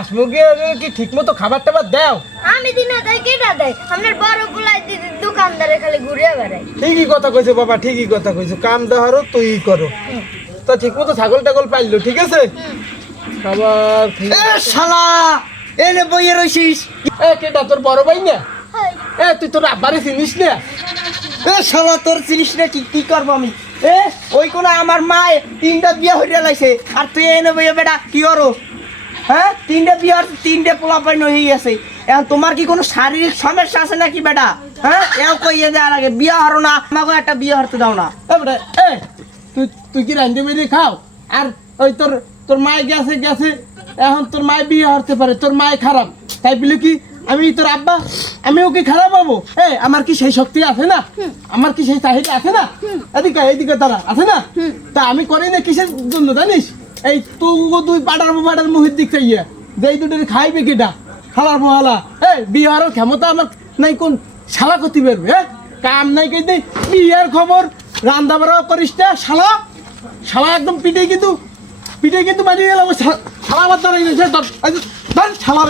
আসমুগে কি ঠিক মতো খাবার টাবার দাও? আমি দিনে দেয় কেটা দেয় আপনার বড় গুলাই দোকানদারে খালি ঘুরে বেড়ায়। ঠিকই কথা কইছো বাবা, ঠিকই কথা কইছো। কাম দেহারও তুই করো। তা ঠিক মতো ছাগল টাগল পাইলো, ঠিক আছে? খাবার এ শালা এনে বইয়ে রইছিস। এ কেটা তোর বড় ভাই না? হাই এ তুই তোর আব্বারে চিনিস না? এ শালা তোর চিনিস না কি করবো আমি? এ ওই কোন আমার মায়ে 3টা বিয়া হইয়া লাইছে আর তুই এনে বইয়ে বেটা কি করো? হ্যাঁ 3টা বিয়া 3টে পোলা পাইন হয়ে গেছে। এখন তোমার কি কোনো শারীরিক সমস্যা আছে নাকি বেটা? হ্যাঁ এও কইয়ে দেওয়ার আগে বিয়া হরো না, আমাকে একটা বিয়া হরতে দাও না। এ বেটা, এ তুই কি রান্ধে বেরিয়ে খাও? আর ওই তোর মায় গেছে এখন তোর মায় বিয়ে হতে পারে, তোর মায় খারাপ তাই বলে কি আমি তোর আব্বা আমি ওকে খারাপ পাবো? আমার কি সেই শক্তি আছে না? আমার কি সেই চাহিদা আছে না? এদিকে তারা আছে না? তা আমি করি না কিসের জন্য জানিস? এই তুই পাটার মুহির দিক চাইয়া যে এই দুটো খাইবে কিটা খালার মহালা। বিয়ে হওয়ার ক্ষমতা আমার নাই, কোন শালা করতে পারবে? কাম নাই কে বিয়ের খবর রান্না বাড়াও করিস না শালা। শালা একদম পিঠে কিন্তু মারিয়ে গেল শালা। আমার দ্বারা শালা